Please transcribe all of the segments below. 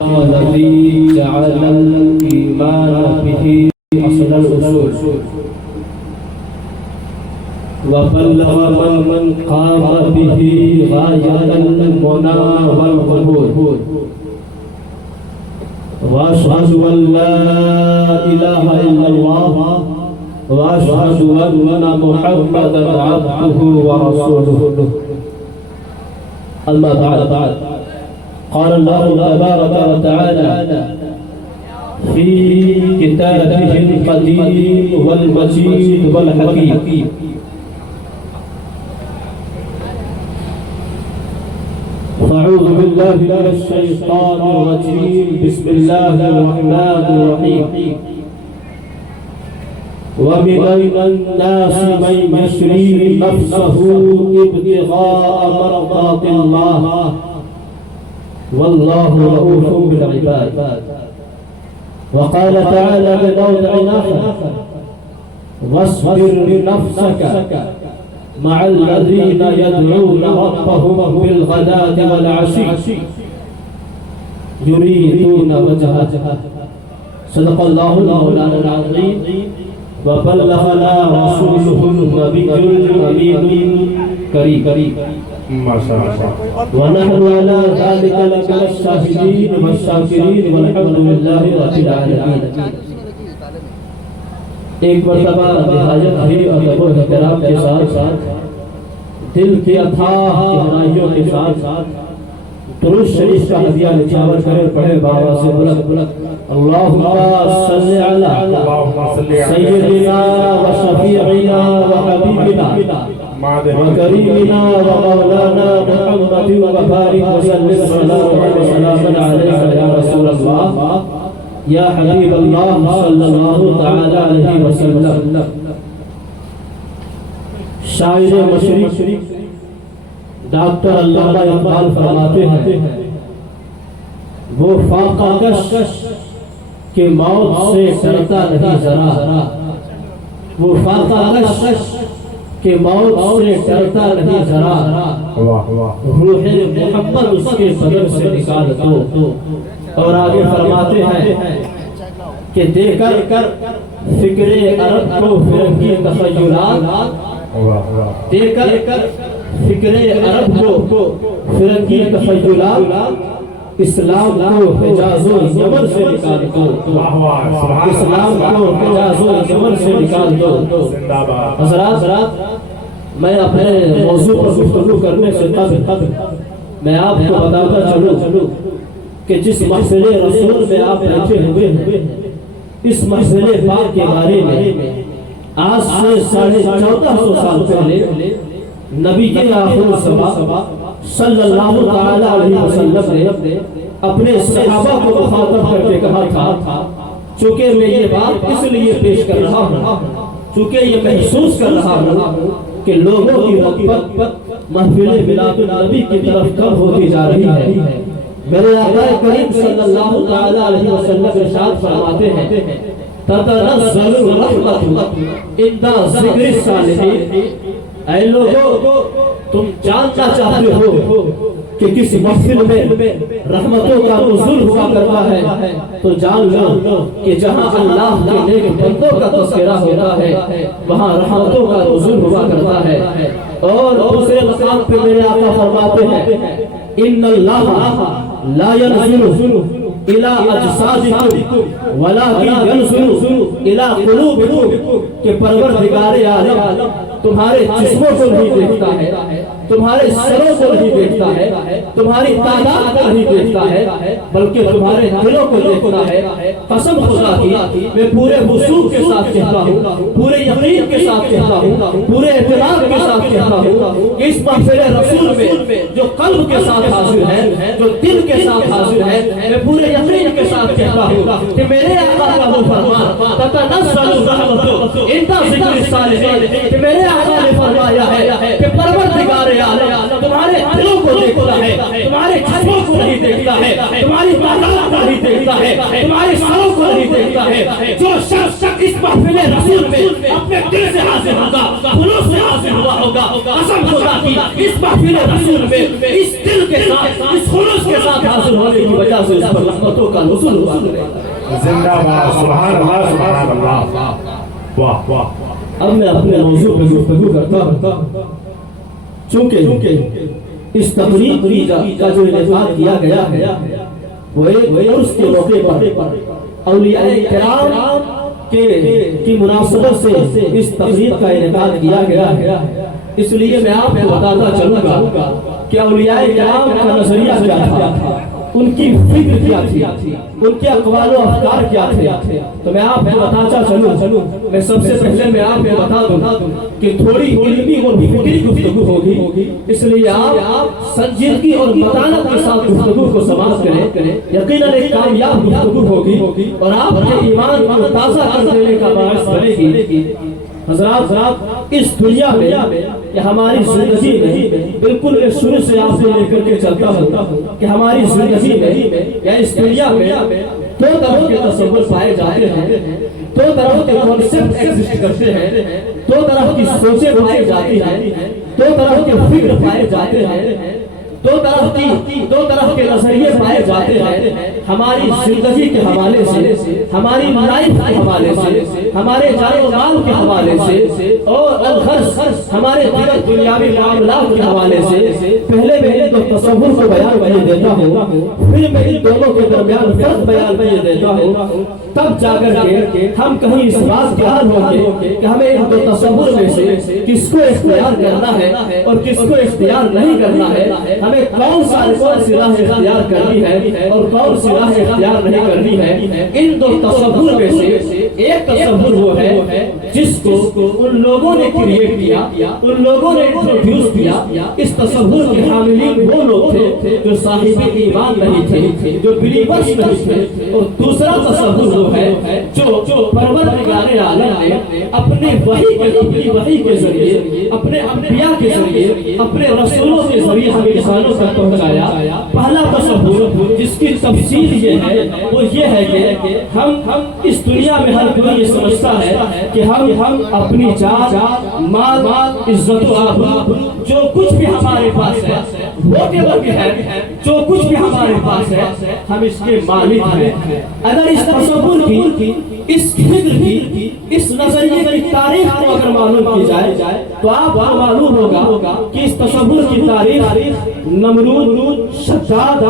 الذي جعل الإيمان به أصل الأصول وبلغ من قام به غاية المنى والقبول وأشهد أن لا إله إلا الله وأشهد أن محمدا عبده ورسوله أما بعد قال الله تبارك وتعالى في كتابه القديم والمجيد والحكيم فأعوذ بالله من الشيطان الرجيم بسم الله الرحمن الرحيم ومن الناس من يشري نفسه ابتغاء مرضات الله والله رؤوف بالعباد وقال تعالى بموضع آخر واصبر نفسك مع الذين يدعون ربهم بالغداة والعشي يريدون وجهه صدق الله مولانا العظيم وبلغنا رسوله النبي الأمين الكريم ما شاء الله. ونحن على ذلك لمن الشاهدين والشاكرين والحمد لله رب العالمين. ایک مرتبہ نہایت ہی ادب و احترام کے ساتھ دل کی اتھاہ گہرائیوں کے ساتھ درود شریف کا ہدیہ نچھاور کرے پڑھے بابا سے بلند اللہم صلی علی سیدنا و شفیعنا و حبیبنا وكريمنا ومولانا محمد وبارك وسلم وسلام عليك يا رسول الله يا حبيب الله صلى الله تعالى عليه وسلم. شاعر مشرق ڈاکٹر علامہ اقبال فرماتے ہیں وہ فاقہ کش کہ موت سے ڈرتا نہیں ذرا، وہ فاقہ کش کہ موت سے ڈرتا نہیں ذرا، روح محمد اس کے بدن سے نکال دو. اور آگے فرماتے ہیں کہ دیکھ کر فکر عرب کو فرنگی تخیلات، دیکھ کر فکر عرب کو فرنگی تخیلات، اسلام کو حجاز و یمن سے نکال دو، اسلام کو حجاز و یمن سے نکال دو. حضرات میں اپنے موضوع پر گفتگو کرنے سے قبل میں آپ کو بتاتا چلوں کہ جس محفل رسول میں آپ بیٹھے ہوئے ہیں اس محفل پاک کے بارے میں آج سے 1450 سال پہلے نبی کے آخر الزماں صلی اللہ تعالی علیہ وسلم نے اپنے صحابہ کو مخاطب کر کے کہا تھا چونکہ میں یہ بات اس لیے پیش کر رہا ہوں چونکہ یہ محسوس کر رہا ہوں کہ لوگوں کی رغبت محفل میلاد النبی کی طرف کم ہوتی جا رہی ہے. میرے آقا کریم صلی اللہ تعالی علیہ وسلم ارشاد فرماتے ہیں تتنزل الرحمت عند ذکر الصالحین. اے لوگوں تم جاننا چاہتے ہو کہ کس محفل میں رحمتوں کا نزول ہوا کرتا ہے تو جان لو کہ جہاں اللہ کے نیک بندوں کا تذکرہ ہوتا ہے وہاں رحمتوں کا نزول ہوا کرتا ہے. اور دوسرے مقام پہ میرے آقا فرماتے ہیں ان اللہ لا ينزل الى اجسادکم ولكن ينزل الى قلوبکم کہ پروردگار عالم تمہارے جسموں کو نہیں دیکھتا ہے، تمہارے سروں کو نہیں دیکھتا ہے، تمہاری تعداد کو نہیں دیکھتا ہے بلکہ تمہارے دلوں کو دیکھتا ہے. قسم خدا کی میں پورے وثوق کے ساتھ کہتا ہوں، پورے یقین کے ساتھ کہتا ہوں، پورے اعتماد کے ساتھ کہتا ہوں کہ اس محفل رسول میں جو قلب کے ساتھ حاضر ہے، جو دل کے ساتھ حاضر ہے، میں پورے یقین کے ساتھ کہتا ہوں کہ میرے آقا کا وہ فرمان تتنزل الرحمت عند ذکر الصالحین کہ میرے آقا نے فرمایا ہے کہ پروردگار عالم تمہارے دلوں کو دیکھتا ہے، تمہارے جسموں کو نہیں دیکھتا ہے، تمہاری تعداد کو نہیں دیکھتا ہے، تمہارے سروں کو کو نہیں دیکھتا ہے. جو شخص اس محفل رسول میں اپنے دل سے حاضر ہوگا, خلوص سے حاضر ہوا ہوگا, قسم خدا کی اس محفل رسول میں اس دل کے ساتھ, اس خلوص کے ساتھ حاضر ہونے کی وجہ سے اس پر رحمتوں کا نزول ہوا کرے گا. زندہ باد, سبحان اللہ, سبحان اللہ. واہ واہ. اب میں اپنے موضوع پہ گفتگو کرتا ہوں. چونکہ اس تقریب کا جو انعقاد کیا گیا ہے وہ ایک عرس کے موقع پر اولیاء کرام کی مناسبت سے اس تقریب کا انعقاد کیا گیا ہے. اس لیے میں آپ کو بتاتا چلوں گا کہ اولیاء کرام کا نظریہ کیا تھا, ان کی فکر کیا تھی, ان کے اقوال و افکار کیا تھے. تو میں آپ کو بتاتا چلوں. میں سب سے پہلے میں آپ کو بتا دوں کہ تھوڑی علمی اور فکری گفتگو ہوگی, اس لیے آپ سنجیدگی اور متانت کے ساتھ گفتگو کو سماعت کریں. یقیناً ایک کامیاب گفتگو ہوگی اور آپ کے ایمان کو تازہ کر دینے کا باعث بنے گی. حضرات, اس دنیا میں کہ ہماری زندگی میں بالکل میں شروع سے آپ سے لے کر کے چلتا ہوں کہ ہماری زندگی میں یا اس دنیا میں دو طرح کے تصور پائے جاتے ہیں, دو طرح کے کانسیپٹ ایگزسٹ کرتے ہیں, دو طرح کی سوچیں پائی جاتی ہیں, دو طرح کے فکر پائے جاتے ہیں, دو طرح کے نظریے پائے جاتے ہیں. ہماری زندگی کے حوالے سے, ہماری لائف کے حوالے سے, ہمارے جان و مال کے حوالے سے اور الغرض ہمارے دیگر دنیاوی معاملات کے حوالے سے پہلے میں تو تصور کو بیان کر دیتا ہوں, پھر میں ان دونوں کے درمیان فرق بیان کر دیتا ہوں. تب جا کر کے ہم کہیں اس بات کے حال ہوں گے کہ ہمیں ان دو تصور میں سے کس کو اختیار کرنا ہے اور کس کو اختیار نہیں کرنا ہے, ہمیں کون سی راہ اختیار کرنی ہے اور کون سی راہ اختیار نہیں کرنی ہے. ان دو تصور میں سے ایک تصور وہ ہے جس کو ان لوگوں نے کریٹ کیا, ان لوگوں نے انٹروڈیوس کیا. اس تصور کے حاملین وہ لوگ تھے جو صاحب ایمان نہیں تھے, جو بلیورز نہیں تھے. اور دوسرا تصور وہ ہے جو پروردگار عالم نے اپنی وحی کے ذریعے, اپنے انبیاء کے ذریعے, اپنے رسولوں کے ذریعے ہمیں انسانوں تک پہنچایا. پہلا تصور جس کی تفصیل یہ ہے وہ یہ ہے کہ ہم اس دنیا میں ہر کوئی یہ سمجھتا ہے کہ ہم اپنی جان, مال, عزت و آبرو, جو کچھ بھی ہمارے پاس ہے, وhatever ہے, جو کچھ بھی ہمارے پاس ہے, ہم اس کے مالک ہیں. اگر اس تصور کی, اس فکر کی, اس نظریے کی تاریخ کو اگر معلوم کی جائے تو آپ کو معلوم ہوگا کہ اس تصور کی تاریخ نمرود, شداد,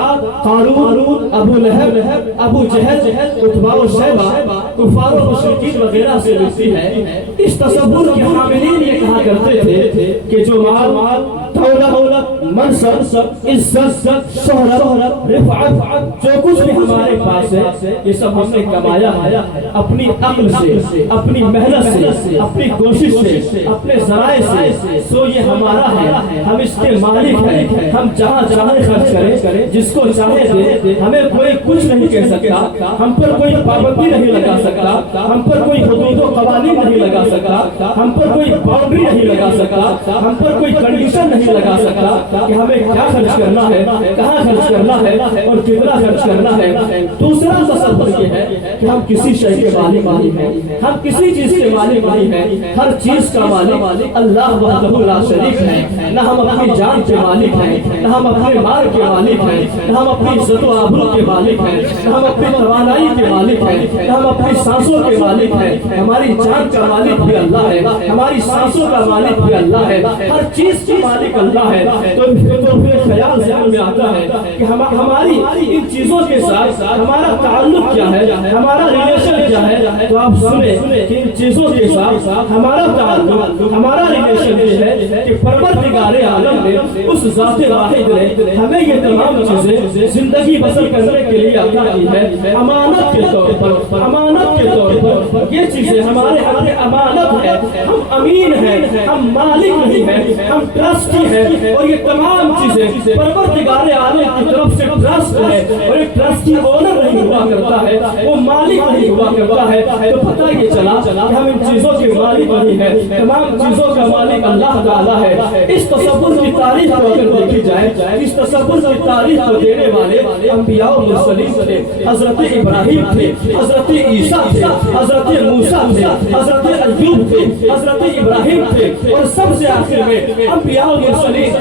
قارون, ابو لہب, ابو جہل, عتبہ و شیبہ, کفار و مشرکین وغیرہ سے ملتی ہے. اس تصور کے حاملین یہ کہا کرتے تھے کہ جو مال, دولت, منصب, عزت, شہرت, رفعت, جو کچھ بھی ہمارے پاس ہے یہ سب ہم نے کمایا ہے اپنی عقل سے, اپنی محنت سے, اپنی کوشش سے, اپنے ذرائع سے. سو یہ ہمارا ہے, ہم اس کے مالک ہیں. ہم جہاں چاہے خرچ کریں, جس کو چاہے دیں, ہمیں کوئی کچھ نہیں کہہ سکتا, ہم پر کوئی پابندی نہیں لگا سکتا, ہم پر کوئی حدود و قوانین نہیں لگا سکتا, ہم پر کوئی باؤنڈری نہیں لگا سکتا, ہم پر کوئی کنڈیشن نہیں لگا سکتا کہ ہمیں کیا خرچ کرنا ہے, کہاں خرچ کرنا ہے اور کتنا خرچ کرنا ہے. دوسرا تصور یہ ہے کہ ہم کسی شے کے مالک نہیں ہیں, ہم کسی چیز کے مالک نہیں ہیں. ہر چیز کا مالک اللہ وحدہ لا شریک ہے. نہ ہم اپنی جان کے مالک ہیں, نہ ہم اپنے مال کے مالک ہیں, نہ ہم اپنی عزت و آبرو کے مالک ہیں, نہ ہم اپنی توانائی کے مالک ہیں, نہ ہم اپنی سانسوں کے مالک ہیں. ہماری جان کا مالک بھی اللہ ہے, ہماری سانسوں کا مالک بھی اللہ ہے, ہر چیز کی مالک اللہ ہے. تو پھر خیال ذہن میں آتا ہے کہ ہماری ان چیزوں کے ساتھ ہمارا تعلق کیا ہے, ہمارا ریلیشن کیا ہے. تو آپ سنیں کہ ان چیزوں کے ساتھ ہمارا تعلق, ہمارا ریلیشن یہ ہے کہ پروردگار عالم نے, اس ذات واحد نے ہمیں یہ تمام چیزیں زندگی بسر کرنے کے لیے عطا کی ہے امانت کے طور پر. امانت کے طور پر یہ چیزیں ہمارے ہاتھ امانت ہے. ہم امین ہیں, ہم مالک نہیں ہیں, ہم ٹرسٹی ہیں. اور یہ تمام چیزیں پروردگار عالم کی طرف سے ٹرسٹ ہے, اور ایک ٹرسٹی اونر نہیں ہوا کرتا ہے وہ مالک نہیں ہوا کرتا ہے. تو پتہ یہ چلا کہ ہم ان چیزوں کے مالک نہیں ہیں, تمام چیزوں کا مالک اللہ تعالیٰ ہے. اس تصور کی تاریخ کو اگر دیکھی جائے, اس تصور کی تاریخ کو دینے والے انبیاء و مرسلین تھے. حضرت ابراہیم تھے, حضرت عیسیٰ تھے, حضرت موسیٰ تھے, حضرت ایوب تھے, حضرت ابراہیم تھے, اور سب سے آخر میں انبیاء و مرسلین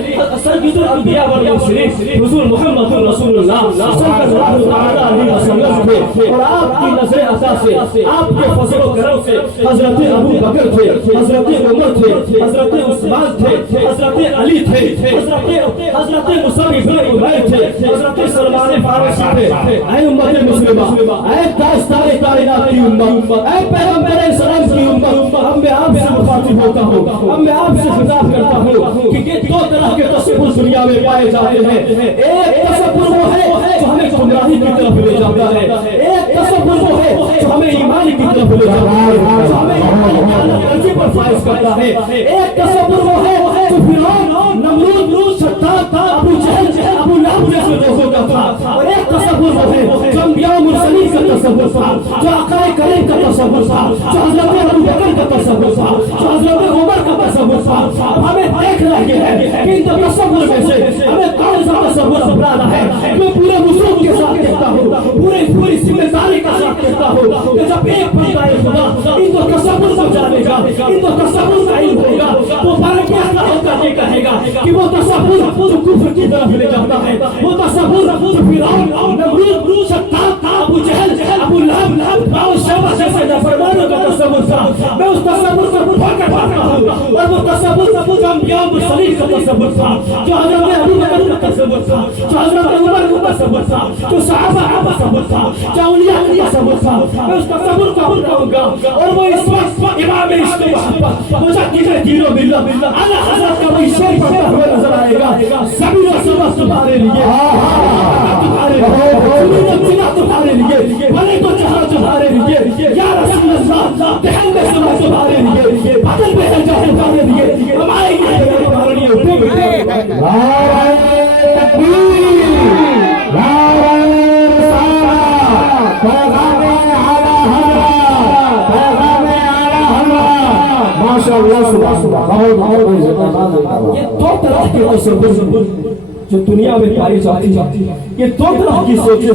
سید الانبیاء والمرسلین حضور محمد رسول اللہ صلی اللہ علیہ وسلم تھے. اور آپ کی نظر عطا سے, آپ کے فضل و کرم سے حضرت ابو بکر تھے, حضرت عمر تھے, حضرت عثمان تھے, حضرت علی تھے, حضرت مصعب بن عمیر تھے, حضرت سلمان فارسی تھے. اے امت مسلمہ, اے داستان کائنات کی امت, اے پیغمبر اسلام کی امت, ہم میں آپ سے مخاطب ہوتا ہوں, ہم میں آپ سے خطاب کرتا ہوں کہ یہ دو طرح کے تصور دنیا میں پائے جاتے ہیں. ایک تصور وہ ہے جو ہمیں گمراہی کی طرف لے جاتا ہے, ایک تصور وہ ہے جو ہمیں ایمان کی طرف لے جاتا ہے, جو ہمیں اللہ پر فائز کرتا ہے. ایک تصور وہ ہے جو فرعون, نمرود, شداد, ابو جہل, ابو لہب جیسے لوگوں کا تھا. اور ایک تصور وہ ہے جو انبیاء و مرسلین کا تصور تھا, جو آقائے کریم کا تصور تھا, جو حضرت ابو بکر کا تصور تھا, جو حضرت عمر کا تصور تھا. اب ہمیں دیکھ رہے ہیں کہ ان تصور میں سے ہمیں کون سا تصور اپنانا ہے. میں پورے وصول کے ساتھ کہتا ہوں, پوری ذمہ داری کا ساتھ کہتا ہوں کہ جب ایک بندہ خدا ان کو تصور کو جانے گا, ان کو تصور کا علم ہوگا, وہ فرق کیا ہوتا ہے کہے گا کہ وہ تصور جو کفر کی طرف لے جاتا ہے, وہ تصور جو فرعون, نمرود, شداد, ابو جہل, ابو لہب اور شیبہ جیسے نافرمانوں کا تصور تھا, میں اس تصور کو پھاڑ کر پاتا ہوں. اور وہ تصور جو انبیاء و مرسلین کا تصور تھا, جو حضرت ابو بکر کا تصور تھا, جو حضرت عمر کا تصور تھا, جو صحابہ کا تصور تھا, جو اولیاء کا تصور تھا, میں اس تصور کو بتاؤں گا. اور وہ اس وقت امام عشق و محبت مجدد دین و ملت اعلیٰ حضرت کا وہی شعر پڑھتا ہوا نظر آئے گا. زمین و سماء تمہارے لیے, تمہارے لیے, تمہارے لیے, بھلے تو جہاں تمہارے لیے, یا رسول اللہ دہن میں سما تمہارے لیے, بدل میں جا تمہارے لیے, ہم آئیں گے تمہارے لیے. یہ دو طرح کے تصور جو دنیا میں پائی جاتی ہے, یہ دو طرح کی سوچیں,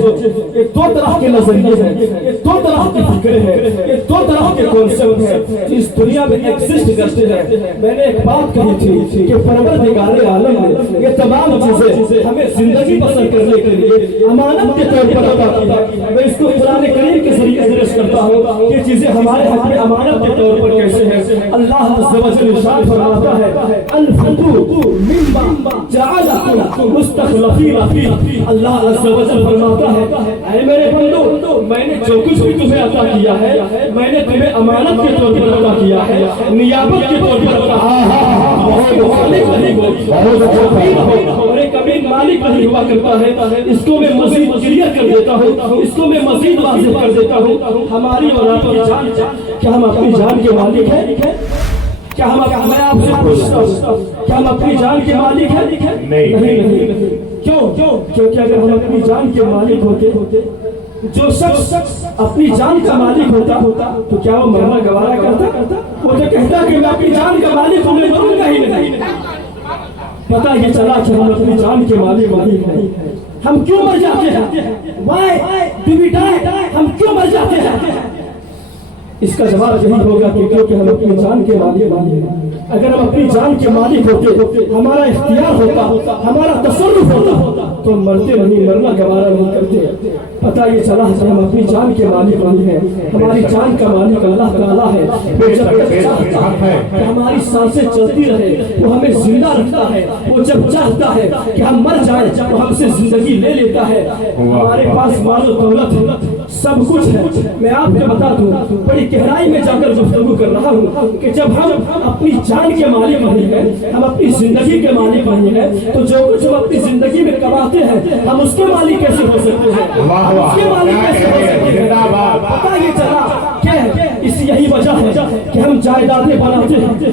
یہ دو طرح کے نظریے ہیں, یہ دو طرح کی فکریں ہیں, یہ دو طرح کے کانسیپٹ ہیں جو اس دنیا میں ایگزسٹ کرتے ہیں. میں نے ایک بات کہی تھی کہ پروردگار عالم نے یہ تمام چیزیں ہمیں زندگی بسر کرنے کے لیے امانت کے طور پر عطا کی ہے. میں اس کو قرآن کریم کے ذریعے درس کرتا ہوں کہ چیزیں ہمارے حق میں امانت کے طور پر کیسے ہیں. اللہ عز و جل ارشاد فرماتا ہے, انفقوا مما جعلکم مستخلفین فیہ. اللہ عز و جل فرماتا ہے, اے میرے بندو, میں نے جو کچھ بھی تمہیں عطا کیا ہے, میں نے تمہیں امانت کے طور پر عطا کیا ہے, نیابت کے طور پر عطا کیا ہے. اور ایک امین مالک نہیں ہوا کرتا ہے. اس کو میں مزید کلیئر کر دیتا ہوں, اس کو میں مزید واضح کر دیتا ہوں. ہماری اور آپ کی جان, کیا ہم اپنی جان کے مالک ہیں؟ کیا میں آپ سے پوچھتا ہوں, کیا ہم اپنی جان کے مالک ہیں؟ نہیں. کیوں؟ کیونکہ اگر ہم اپنی جان کے مالک ہوتے, جو شخص اپنی جان کا مالک ہوتا تو کیا وہ مرنا گوارا کرتا؟ وہ تو کہتا کہ میں اپنی جان کا مالک ہوں, میں مروں گا ہی نہیں. پتہ یہ چلا کہ ہم اپنی جان کے مالک نہیں. ہم کیوں مر جاتے ہیں؟ Why do we die? ہم کیوں مر جاتے ہیں؟ اس کا جواب یہی ہوگا کہ کیونکہ ہم اپنی جان کے مالک ہیں. اگر ہم اپنی جان کے مالک ہوتے, ہمارا اختیار ہوتا, ہمارا تصرف ہوتا, تو مرتے نہیں, مرنا گوارا نہیں کرتے. پتہ یہ چلا کہ ہم اپنی جان کے مالک نہیں ہیں. ہماری جان کا مالک اللہ تعالیٰ ہے. وہ جب تک چاہتا ہے کہ ہماری سانسیں چلتی رہے, وہ ہمیں زندہ رکھتا ہے. وہ جب چاہتا ہے کہ ہم مر جائیں, وہ ہم سے زندگی لے لیتا ہے. ہمارے پاس مال و دولت ہے, سب کچھ ہے. میں آپ کو بتا دوں, بڑی گہرائی میں جا کر گفتگو کر رہا ہوں کہ جب ہم اپنی جان کے مالک نہیں ہیں, ہم اپنی زندگی کے مالک نہیں ہیں, تو جو کچھ ہم اپنی زندگی میں کماتے ہیں, ہم اس کے مالک کیسے ہو سکتے ہیں؟ اس کے مالک کیسے ہو سکتے ہیں؟ پتہ یہ چلا کہ اس یہی وجہ ہے کہ ہم جائیدادیں بناتے ہیں,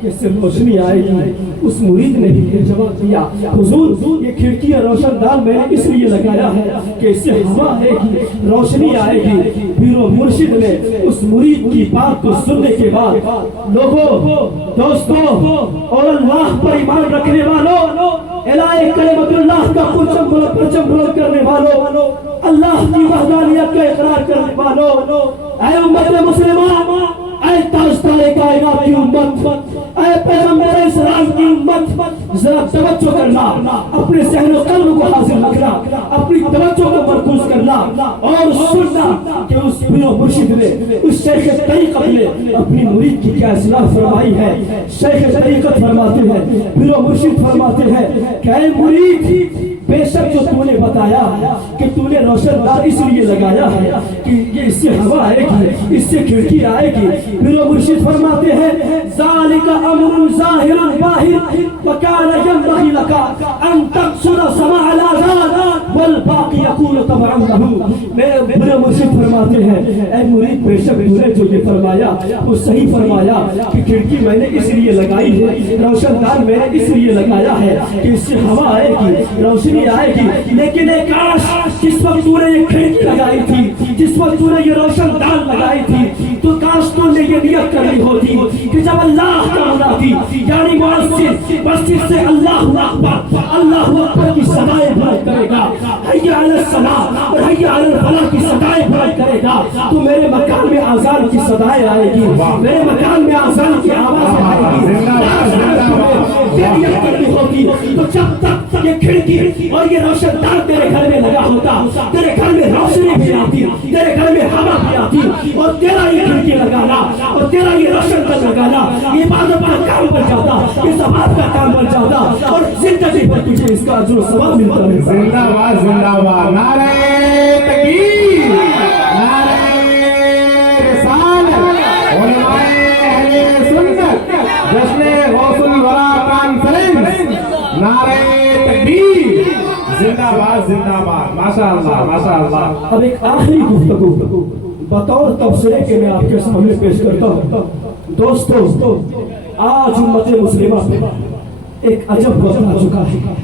کہ اس سے روشنی آئے گی. اس مرید نے بھی جواب دیا حضور یہ کھڑکی روشن دان میں نے اس لیے لگایا ہے کہ اس سے ہوا آئے گی, روشنی آئے گی. پیر و مرشد نے اس مرید کی بات کو سننے کے بعد لوگوں, دوستوں اور اللہ پر ایمان رکھنے والوں, الہ کلمت اللہ کا پرچم بلند کرنے والوں, اللہ کی وحدانیت کا اقرار کرنے والوں, اے امت مسلمہ, اے تاجدار کائنات کی امت, اے پیغمبر اسلام کی امت, ذرا توجہ کرنا, اپنے ذہن و قلب کو حاضر رکھنا, اپنی توجہ کو مرکوز کرنا اور سننا کہ اس پیر و مرشد نے, اس شیخ طریقت نے اپنی مرید کی کیا اصلاح فرمائی ہے. شیخ طریقت فرماتے ہیں, پیر و مرشد فرماتے ہیں کہ اے مرید, بے شک جو تو نے بتایا کہ تو نے روشن دان اس لیے لگایا ہے کہ یہ اس سے ہوا آئے گی, اس سے کھڑکی آئے گی. پھر وہ مرشد فرماتے ہیں ذالک امر ظاہر باہر وکان ینبغی لک ان تقصر سماع الاذان والباقی یکون تبعا له. میرے مرشد فرماتے ہیں اے مرید, بے شک تو نے جو یہ فرمایا وہ صحیح فرمایا کہ کھڑکی میں نے اس لیے لگائی ہے, روشن دان میں نے اس لیے لگایا ہے کہ اس سے ہوا آئے گی, روشنی آئے گی. لیکن ایک کاش جس وقت تو نے یہ کھڑکی لگائی تھی, جس وقت تو نے یہ روشن دان لگائی تھی, تو کاش تو نے یہ نیت کرنی ہوتی کہ جب اللہ کا منادی یعنی مؤذن مسجد سے اللہ اکبر کی صدائیں بلند کرے گا, حی علی الصلاۃ اور حی علی الفلاح کی صدائیں بلند کرے گا, تو میرے مکان میں اذان کی صدائیں آئے گی, میرے مکان میں اذان کی آواز آئے گی. یہ نیت کرنی ہوتی. تو جب تک یہ کھڑکی اور یہ روشن دان تیرے گھر میں لگا ہوتا, تیرے گھر میں روشنی بھی آتی, تیرے گھر میں ہوا بھی آتی, اور تیرا یہ کھڑکی لگانا اور تیرا یہ روشن دان لگانا یہ عبادت کا کام بن جاتا, یہ ثواب کا کام بن جاتا, اور زندگی پر تجھے اس کا اجر و ثواب ملتا ہے. زندہ باد, زندہ باد, نعرہ تکبیر, نعرہ رسالت, علماء اہل سنت, جشن غوث الورا کانفرنس, نعرہ تکبیر, زندہ باد, زندہ باد, ماشاء اللہ, ماشاء اللہ. اب ایک آخری گفتگو بطور تبصرے کے میں آپ کے سامنے پیش کرتا ہوں. دوستو, آج امت مسلمہ پہ ایک عجب وقت آ چکا ہے,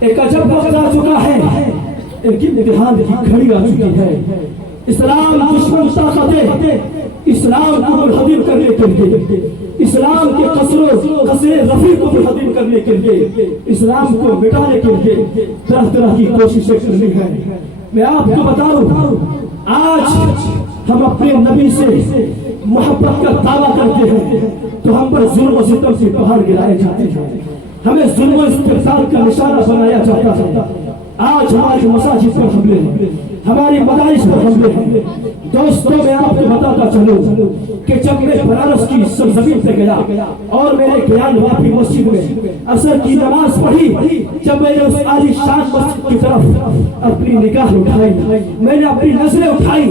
ایک عجب وقت آ چکا ہے, ایک امتحان کی گھڑی آ چکی ہے. اسلام دشمن طاقتیں اسلام کو منہدم کرنے کے لیے, اسلام کے قصر رفیع کو منہدم کرنے کے لیے, اسلام کو مٹانے کے لیے طرح طرح کی کوششیں کرنی ہے. میں آپ کو بتاؤں, آج ہم اپنے نبی سے محبت کا دعویٰ کرتے ہیں تو ہم پر ظلم و ستم سے پہاڑ گرائے جاتے ہیں, ہمیں ظلم و استحصال کا نشانہ بنایا جاتا ہے. آج ہماری مساجد پر حملے ہیں, ہماری مدارس پر حملے ہیں. دوستوں, میں آپ کو بتاتا چلوں کہ جب میں بنارس کی سرزمین پہ گیا اور میں نے گیان واپی مسجد میں عصر کی نماز پڑھی, جب میں نے اس عالی شان مسجد کی طرف اپنی نگاہ اٹھائی, میں نے اپنی نظریں اٹھائی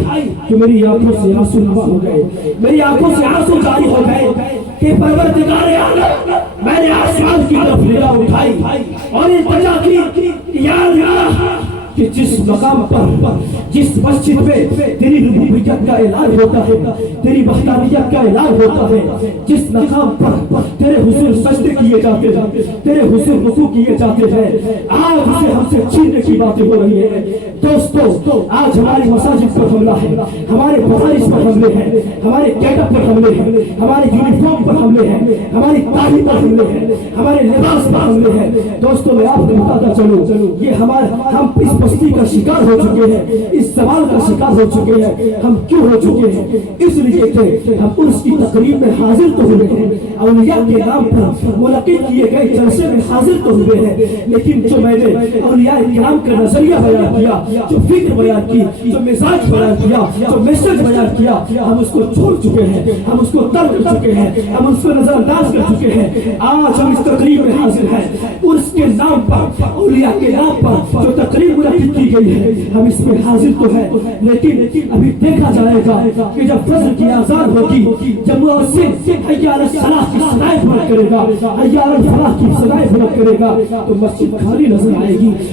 تو میری آنکھوں سے آنسو نما ہو گئے, میری آنکھوں سے آنسو جاری ہو گئے کہ پروردگار عالم, میں نے آسمان کی طرف نگاہ اٹھائی اور التجا کی یا اللہ کہ جس مقام پر, جس مسجد میں تیری ربوبیت کا اعلان ہوتا ہے, تیری وحدانیت کا اعلان ہوتا ہے, جس مقام پر تیرے حضور سجدے کیے جاتے ہیں, تیرے حضور رکوع کیے جاتے ہیں, آج اسے ہم سے چھیننے کی باتیں ہو رہی ہیں. دوستو, آج ہماری مساجد پر حملہ ہے, ہمارے مدارس پر حملے ہیں, ہمارے گیٹ اپ پر حملے ہیں, ہمارے یونیفارم پر حملے ہیں, ہماری داڑھی پر حملے ہیں, ہمارے لباس پر حملے ہیں. دوستو, میں آپ کو بتاتا چلوں, یہ ہم اس بستی کا شکار ہو چکے ہیں, اس سوال کا شکار ہو چکے ہیں. ہم کیوں ہو چکے ہیں؟ اس لیے کہ ہم اس کی تقریب میں حاضر تو ہوئے ہیں, اولیاء کے نام پر منعقد کیے گئے جلسے میں حاضر تو ہوئے ہیں, لیکن جو میں نے اولیاء کرام کا نظریہ بیان کیا, جو فکر بیان کی, جو مزاج بیان کیا, جو میسج بیان کیا, ہم اس کو چھوڑ چکے ہیں, ہم اس کو ترک کر چکے ہیں, ہم اس کو نظر انداز کر چکے ہیں. آج ہم اس تقریب میں حاضر ہیں, اس کے نام پر, اولیاء کے نام پر جو تقریب منعقد کی گئی ہے, ہم اس میں حاضر تو ہیں, لیکن ابھی دیکھا جائے گا کہ جب فجر کی اذان ہوگی, جب مؤذن حی علی الصلاۃ کی صدائیں بلند کرے گا, حی علی الفلاح کی صدائیں بلند کرے گا, تو مسجد خالی نظر آئے گی.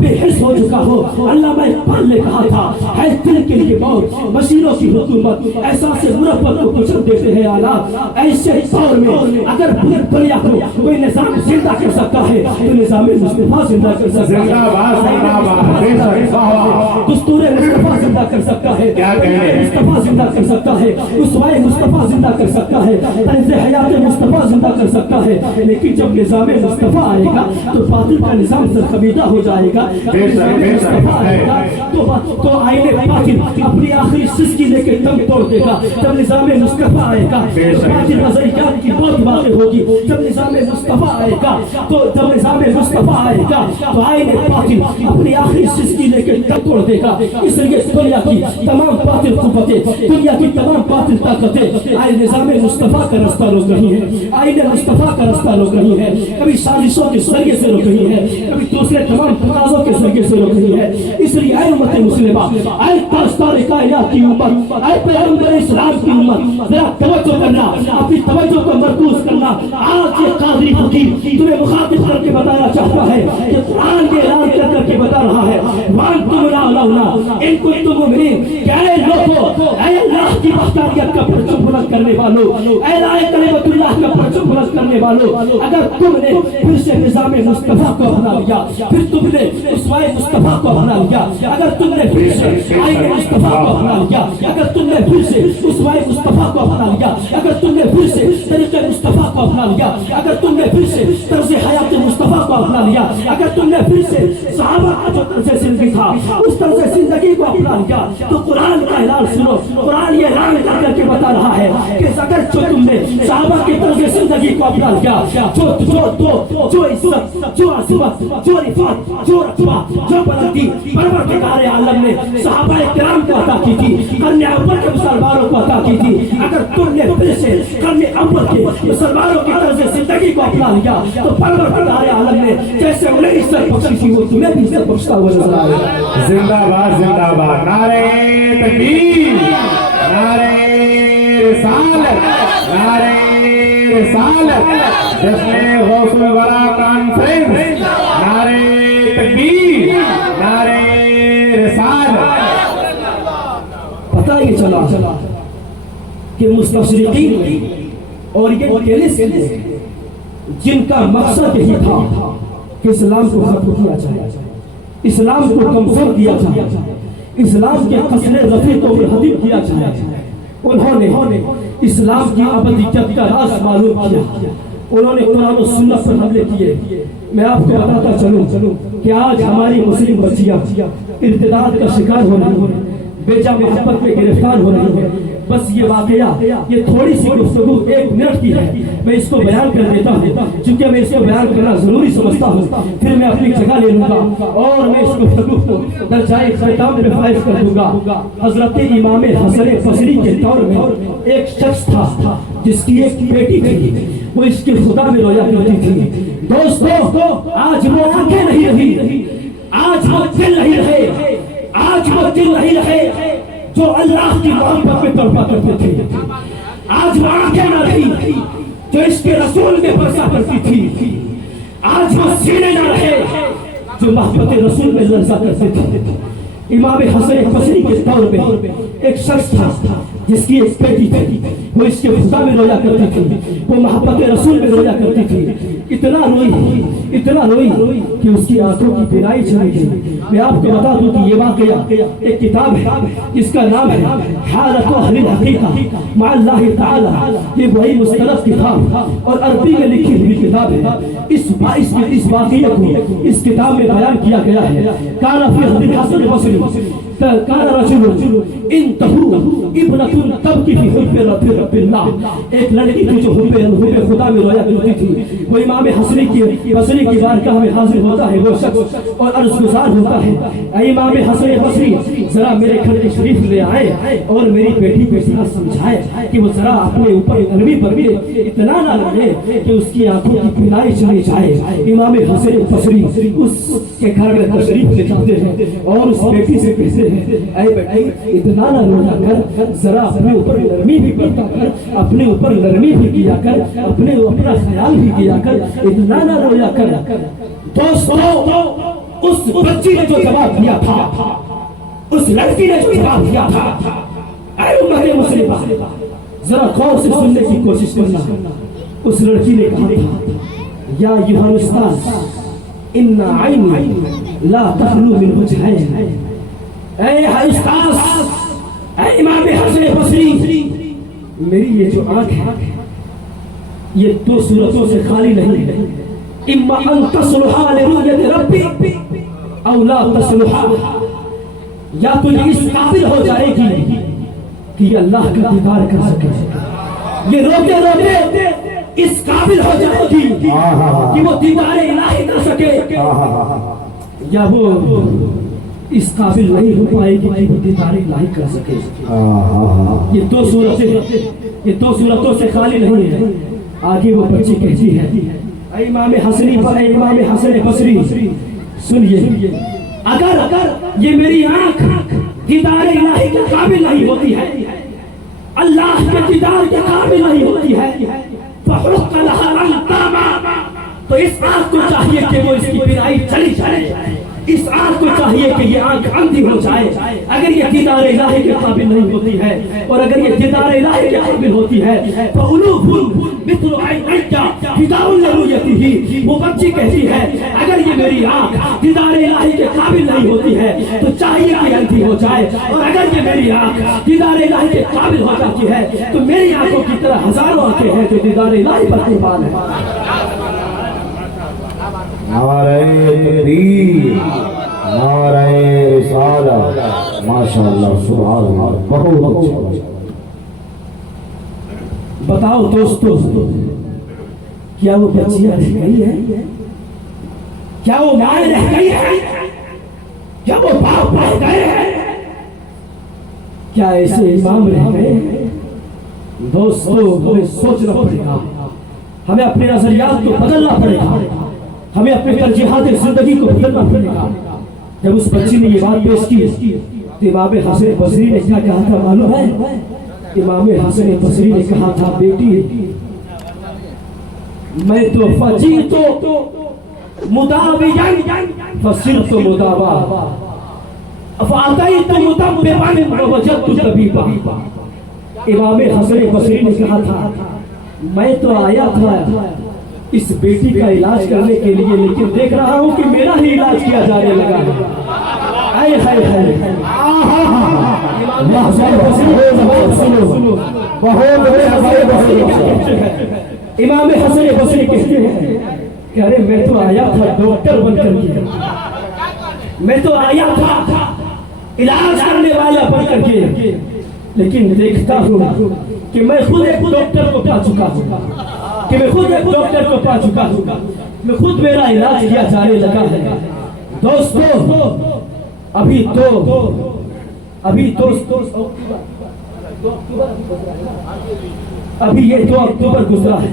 بے حس ہو چکا ہو. علامہ اقبال نے کہا تھا ہے دل کے لیے موت مشینوں کی حکومت, احساس مربت کو کچل دیتے ہیں آلات. ایسے دور میں اگر دنیا کو کوئی نظام زندہ کر سکتا ہے تو نظام مصطفیٰ زندہ کر سکتا ہے, دستور مصطفیٰ زندہ کر سکتا ہے, مصطفیٰ زندہ کر سکتا ہے, اسوائے مصطفیٰ زندہ کر سکتا ہے, طرز حیات مصطفیٰ زندہ کر سکتا ہے. لیکن جب نظام مصطفیٰ آئے گا تو باطل کا نظام سرخمیدہ ہو جائے گا. مصطفیٰ آئے گا تو آئین باطل اپنی آخری سسکی لے کے دم توڑ دے گا. جب نظام مصطفیٰ آئے گا تو باطل نظریات کی بہت باتیں ہوگی. جب نظام مصطفیٰ آئے گا تو آئین باطل اپنی آخری سسکی لے کے دم توڑ دے گا. اس لیے دنیا کی تمام باطل قوتیں, دنیا کی تمام باطل طاقتیں آئین نظام مصطفیٰ کا رستہ روک رہی ہیں, آئین مصطفیٰ کا رستہ روک رہی ہے. کبھی سازشوں کے ذریعے سے روک رہی ہے, کبھی دوسرے تمام تقاضوں کے ذریعے سے روک رہی ہے. اس لیے اے امت مسلمہ, اے پاسدار کائنات کی امت, اے پیغمبر اسلام کی امت, ذرا توجہ کرنا, اپنی توجہ کو مرکوز کرنا. آج یہ قادری فقیر تمہیں مخاطب کر کے بتانا چاہتا ہے کہ قرآن کے اعلان کر کے بتا رہا ہے وَأَنْتُمْ لَعْلَوْنَا إِن كُنتُم مُؤْمِنِينَ, کہ اے لوگوں, اے اللہ کی مختاریت کا پرچم بلند کرنے والوں, اے رائے کلمت اللہ کا پرچم بلند کرنے والوں, اگر تم نے پھر سے نظام مصطفیٰ کو اپنا لیا, پھر تم نے اسوائے مصطفیٰ کو اپنا لیا, اگر تم نے پھر سے آئین مصطفیٰ کو اپنا لیا, اگر تم نے پھر سے اسوائے مصطفیٰ کو اپنا لیا, اگر تم نے پھر سے طریقہ مصطفیٰ کو اپنا لیا, اگر تم نے پھر سے طرز حیات مصطفیٰ کو اپنا لیا, اگر تم نے پھر سے صحابہ کا جو طرز زندگی تھا اس طرز زندگی کو اپنا لیا, تو قرآن کا اعلان سنو. قرآن یہ اعلان کر کے بتا رہا ہے کہ اگر جو تم نے صحابہ کی طرز زندگی کو اپنا لیا, جو عزت, جو عظمت, جو رفعت, جو رتبہ, جو بلندی پروردگار عالم نے صحابہ کرام کو عطا کی تھی, قرن اول کے مسلمانوں کو عطا کی تھی, اگر تم نے پھر سے قرن اول کے مسلمانوں کی طرز زندگی کو اپنا لیا تو پروردگار عالم نے جیسے انہیں عزت بخشی تھی وہ تمہیں بھی عزت بخشتا ہوا نظر آئے گا. زندہ باد, زندہ باد, نعرہ تکبیر, نعرہ رسالت, نعرہ رسالت, جشن غوث الورا کانفرنس, نعرہ تکبیر, نعرہ رسالت. پتہ یہ چلا کہ مستشرقین اور یہ کیلس جن کا مقصد یہی تھا کہ اسلام کو ختم کیا جائے, اسلام کو کمزور کیا جائے, اسلام کے قصر رفیع کو ہدم کیا جائے, انہوں نے اسلام کی ابدیت کا راز معلوم کیا, انہوں نے قرآن و سنت پر حملے کیے. میں آپ کو بتاتا چلوں کہ آج ہماری مسلم بچیاں ارتداد کا شکار ہو رہی ہیں, بے جا محبت میں گرفتار ہو رہی ہیں. بس یہ واقعہ, یہ تھوڑی سی گفتگو 1 منٹ کی ہے, میں اس کو بیان کر دیتا ہوں چونکہ میں اس کو بیان کرنا ضروری سمجھتا ہوں, پھر میں اپنی جگہ لے لوں گا اور میں اس گفتگو کو درجۂ ختام پہ فائز کر دوں گا. حضرت امام حسن بصری کے دور میں ایک شخص تھا جس کی ایک بیٹی تھی, وہ اس کے خدا میں رویا کرتی تھی. دوستو, آج وہ آنکھیں نہیں رہی, آج وہ دل نہیں رہے, آج وہ دل نہیں رہے جو اللہ کی محبت میں تڑپا کرتے تھے, آج وہ آنکھیں نہ رہی جو اس کے رسول میں برسا کرتی تھی, آج وہ سینے نہ رہے جو محبت رسول میں لرزا کرتے تھے. امام حسن بصری کے دور میں ایک شخص تھا جس کی ایک بیٹی تھی, وہ اس کے خدا میں رویا کرتی تھی, وہ محبت رسول میں رویا کرتی تھی. اتنا روئی کہ اس کی آنکھوں کی بینائی چلی گئی. میں آپ کو بتا دوں کہ یہ واقعہ ایک کتاب ہے جس کا نام ہے حالت اہل الحقیقہ مع اللہ تعالی. یہ وہی مستند کتاب اور عربی میں لکھی ہوئی کتاب ہے. اس واقعے کو اس کتاب میں بیان کیا گیا ہے. کان فی حسن بصری کان رجل انتہو ابنۃ تبکی فی حب رب اللہ. ایک لڑکی تھی جو حب خدا میں رویا کرتی تھی. وہ امام حسنی کی بصری کی بارگاہ میں حاضر ہوتا ہے وہ شخص اور عرض گزار ہوتا ہے, اے امام حسن بصری ذرا میرے گھر شریف لے آئے اور میری بیٹی کو ذرا سمجھائے کہ وہ ذرا اپنے اوپر نرمی برتے, اتنا نہ لگے کہ اس کی آنکھوں کی بینائی چلی جائے. امام حسن بصری اس کے گھر میں تشریف لے جاتے ہیں اور اس بیٹی سے کہتے ہیں, اے بیٹی اتنا نہ رویا کر, ذرا اپنے اوپر نرمی بھی برتا کر, اپنے اوپر نرمی بھی کیا کر, اپنا خیال بھی کیا کر, اتنا نہ رویا کر. دوستو, اس بچی نے جو جواب دیا تھا، اس لڑکی نے جو جواب دیا تھا، اے امت مسلمہ ذرا غور سے سننے کی کوشش کرنا۔ اس لڑکی نے کہا تھا یا ایھا الاستاذ ان عینی لا تخلو من وجہین، اے استاذ، اے امام حسن بصری، میری یہ جو آنکھ ہے یہ دو صورتوں سے خالی نہیں ہے، اما ان تصلحا لرؤیت ربی او لا تصلحا، یا تو یہ اس قابل ہو جائے گی کہ یہ اللہ کا دیدار کر سکے، یہ روتے روتے اس قابل ہو جائے گی کہ وہ دیدار الہی کر سکے، یا وہ اس قابل نہیں ہو پائے گی کہ وہ دیدار الہی کر سکے۔ یہ دو صورتوں سے خالی نہیں ہے۔ آگے وہ بچی کہتی ہے اے امام حسنی پر، اے امام حسن بصری سنیے، اگر یہ میری آنکھ دیدار الہی کے قابل نہیں ہوتی ہے، اللہ کے دیدار کے قابل نہیں ہوتی ہے، فحق لها ان تعمى، تو اس آنکھ کو چاہیے کہ وہ اس کی بینائی چلی جائے، اس آنکھ کو چاہیے کہ یہ آنکھ اندھی ہو جائے اگر یہ دیدار الہی کے قابل نہیں ہوتی ہے، اور اگر یہ دیدار الہی کے قابل ہوتی ہے فَأُلُوفٌ مِثْلُ عَيْنَيَّ فِدَاءٌ لِرُؤْيَتِهِ، وہ بچی کہتی ہے اگر یہ میری آنکھ دیدار الہی کے قابل نہیں ہوتی ہے تو چاہیے کہ اندھی ہو جائے، اور اگر یہ میری آنکھ دیدار الہی کے قابل ہو جاتی ہے تو میری آنکھوں کی طرح ہزاروں آنکھیں ہیں جو دیدار الہی پر قربان ہیں۔ نعرہ تکبیر، نعرہ رسالہ، ماشاءاللہ سبحان اللہ، بہت اچھا۔ بتاؤ دوستو، کیا وہ بچیاں رہ گئی ہیں؟ کیا وہ مائیں رہ گئی ہیں؟ کیا وہ باپ رہ گئے ہیں؟ کیا ایسے امام رہ گئے ہیں؟ دوستو ہمیں سوچنا پڑے گا، ہمیں اپنے نظریات کو بدلنا پڑے گا، ہمیں اپنے ترجیحات زندگی کو بدلنا پڑے گا۔ جب اس بچی نے یہ بات پیش کی تو امام حسن بصری نے کیا کہا تھا معلوم ہے؟ امام حسن بصری نے کہا تھا بیٹی میں تو فجیت مداویا فصرت مداوا فاتیت مدببا ووجدت طبیبا، امام حسن بصری نے کہا تھا میں تو آیا تھا اس بیٹی کا علاج کرنے کے لیے، لیکن دیکھ رہا ہوں کہ میرا ہی علاج کیا جانے لگا ہے۔ اے ہائے ہائے، امام حسن بصری کہتے ہیں کہ ارے میں تو آیا تھا ڈاکٹر بن کر کے، میں تو آیا تھا علاج کرنے والا بن کر کے، لیکن دیکھتا ہوں کہ میں خود ایک ڈاکٹر کو پا چکا ہوں، میں خود میرا علاج کیا جانے لگا ہے۔ دوستو ابھی یہ 2 اکتوبر گزرا ہے،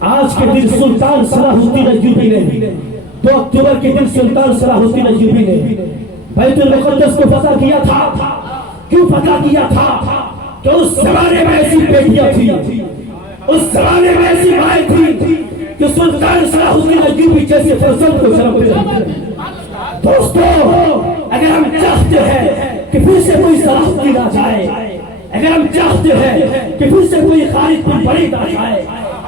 آج کے دن سلطان صلاح الدین ایوبی نے 2 اکتوبر کے دن سلطان صلاح الدین ایوبی نے بیت المقدس کو فتح کیا تھا۔ کیوں فتح کیا تھا؟ کہ اس زمانے میں ایسی بیٹیاں تھیں، اس زمانے میں ایسی مائیں تھیں کہ سلطان صلاح الدین ایوبی جیسے فرزند کو جنم دے رہے تھے۔ دوستو اگر ہم چاہتے ہیں کہ پھر سے کوئی صلاح الدین آ جائے، اگر ہم چاہتے ہیں کہ پھر سے کوئی خالد بن ولید آ جائے،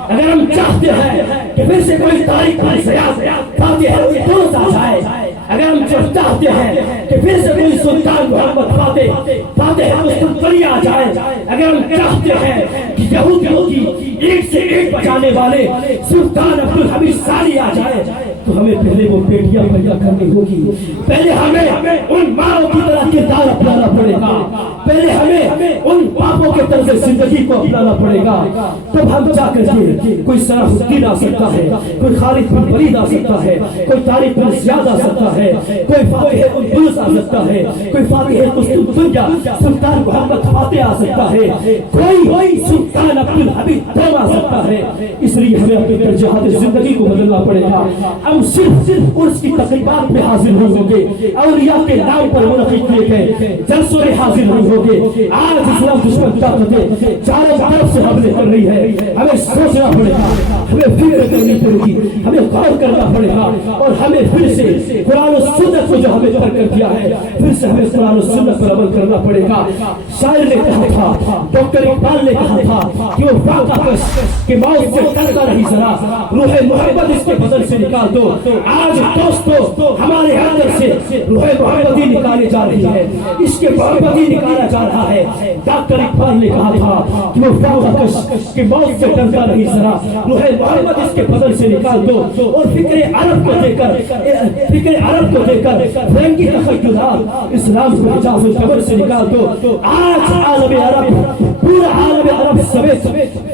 اگر ہم چاہتے ہیں کہ پھر سے کوئی طارق بن زیاد فاتح القدس آ جائے، اگر ہم چاہتے ہیں کہ پھر سے کوئی سلطان محمد فاتح قسطنطنیہ آ جائے، اگر ہم چاہتے ہیں کہ یہودیوں کی ایک سے ایک بچانے والے سلطان عبدالحمید ثانی آ جائے، تو ہمیں پہلے وہ بیٹیاں پیدا کرنی ہوگی، پہلے ہمیں ان ماں کی طرح کردار اپنانا پڑے گا، پہلے ہمیں ان باپوں کے طرز زندگی کو اپنانا پڑے گا، تب ہم جا کر کے کوئی صلاح الدین آ سکتا ہے، کوئی خالد بن ولید آ سکتا ہے، کوئی طارق بن زیاد آ سکتا ہے، کوئی فاتح القدس آ سکتا ہے، کوئی فاتح قسطنطنیہ سلطان محمد فاتح آ سکتا ہے، کوئی سلطان عبدالحمید دوم آ سکتا ہے۔ اس لیے ہمیں اپنی ترجیحات زندگی کو بدلنا پڑے گا۔ ہم صرف عرس کی تقریبات میں حاضر نہیں ہوں گے، اولیاء کے نام پر منعقد کیے گئے جلسوں میں حاضر نہیں ہوں گے۔ آج اسلام دشمن طاقتیں چاروں طرف سے حملے کر رہی ہے، ہمیں سوچنا پڑے گا، ہمیں فکر کرنی پڑے گی، ہمیں غور کرنا پڑے گا، اور ہمیں پھر سے قرآن و سنت کو جو ہمیں ترک کر دیا ہے پھر سے ہمیں قرآن و سنت پر عمل کرنا پڑے گا۔ شاعر نے کہا تھا، ڈاکٹر اقبال نے کہا تھا کہ وہ فاقہ کش کہ موت سے ڈرتا نہیں ذرا، روح محمد اس کے بدن سے نکال دو۔ آج دوستو ہمارے اندر سے روح محمدی نکالی جا رہی ہے، اس کے محمدی نکالا جا رہا ہے۔ ڈاکٹر اقبال نے کہا تھا کہ وہ فاقہ کش کہ موت سے ڈرتا نہیں ذرا، روح محمد اس کے بدن سے نکال دو، اور فکر عرب کو دے کر فرنگی تخیلات اسلام کو حجاز القمر سے نکال دو۔ آج عالم عرب، پورا عالم عرب سمیت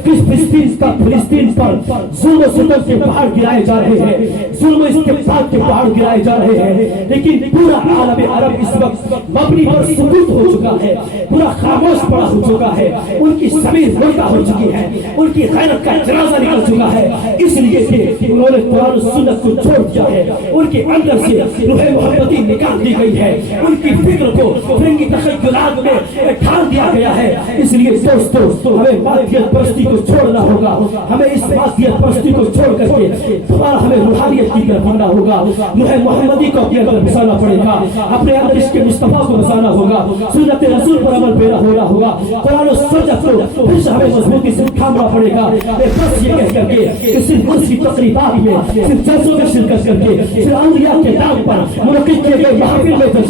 فلسطین پر ظلم و ستم کے پہاڑ گرائے جا رہے ہیں، ظلم و استبداد کے پہاڑ گرائے جا رہے ہیں، لیکن پورا عالم عرب اس وقت مبنی پر سکوت ہو چکا ہے، پورا خاموش پڑا ہو چکا ہے، ان کی ضمیر مردہ ہو چکی ہے، ان کی غیرت کا جنازہ نکل چکا ہے، اس لیے کہ انہوں نے قرآن و سنت کو چھوڑ دیا ہے، ان کے اندر سے روح محمدی نکال دی گئی ہے، ان کی فکر کو فرنگی تخیلات میں ڈھال دیا گیا ہے۔ اس لیے دوستو ہمیں مادیت پرستی کو چھوڑنا ہوگا، ہمیں اس مادیت پرستی کو چھوڑ کر کے دوبارہ ہمیں روحانیت کی طرف بڑھنا ہوگا، روح محمدی کو اپنے اندر بسانا پڑے گا، اپنے اندر اس کے مصطفیٰ کو بسانا ہوگا، سنت رسول پر عمل پیرا ہونا ہوگا، قرآن و سنت کو پھر سے ہمیں مضبوطی سے تھامنا پڑے گا۔ بس یہ کہہ کر کے کہ صرف اس کی تقریبات میں، صرف جلسوں میں شرکت کر کے، صرف اولیاء کے نام پر منعقد کیے گئے محافل میں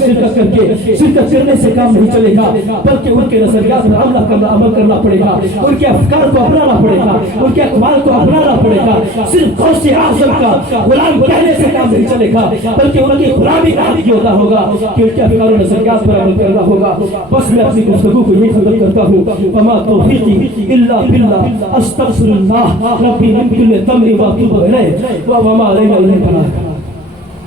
شرکت کرنے سے کام نہیں چلے گا، بلکہ ان کے نظریات پر عمل کرنا پڑے گا، ان کے افکار کو اپنانا پڑے گا، ان کے اقوال کو اپنانا پڑے گا۔ صرف غوث اعظم کا غلام کہنے سے کام نہیں چلے گا، بلکہ ان کی غلامی کا حق یہ ہوتا ہوگا کہ ان کے افکار و نظریات پر عمل کرنا ہوگا۔ بس میں اپنی گفتگو کو یہی ختم کرتا ہوں، وما توفیقی الا باللہ، استغفر اللہ ربی من کل ذنب واتوب الیہ، وما علینا الا البلاغ۔